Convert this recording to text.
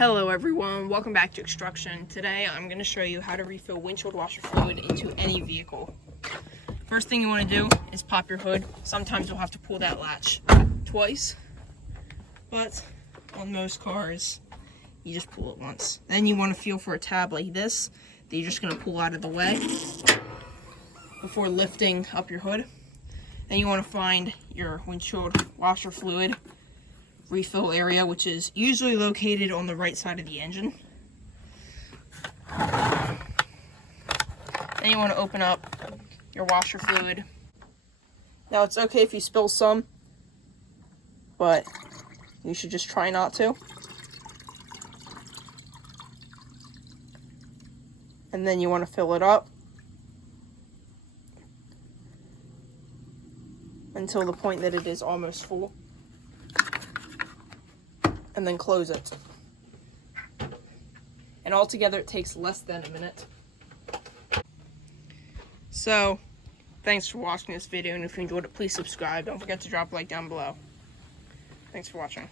Hello everyone, welcome back to X-STRUCTION. Today I'm going to show you how to refill windshield washer fluid into any vehicle. First thing you want to do is pop your hood. Sometimes you'll have to pull that latch twice, but on most cars you just pull it once. Then you want to feel for a tab like this that you're just going to pull out of the way before lifting up your hood. Then you want to find your windshield washer fluid refill area, which is usually located on the right side of the engine. Then you want to open up your washer fluid. Now it's okay if you spill some, but you should just try not to. And then you want to fill it up until the point that it is almost full. And then close it. And altogether it takes less than a minute. So, thanks for watching this video, and if you enjoyed it, please subscribe. Don't forget to drop a like down below. Thanks for watching.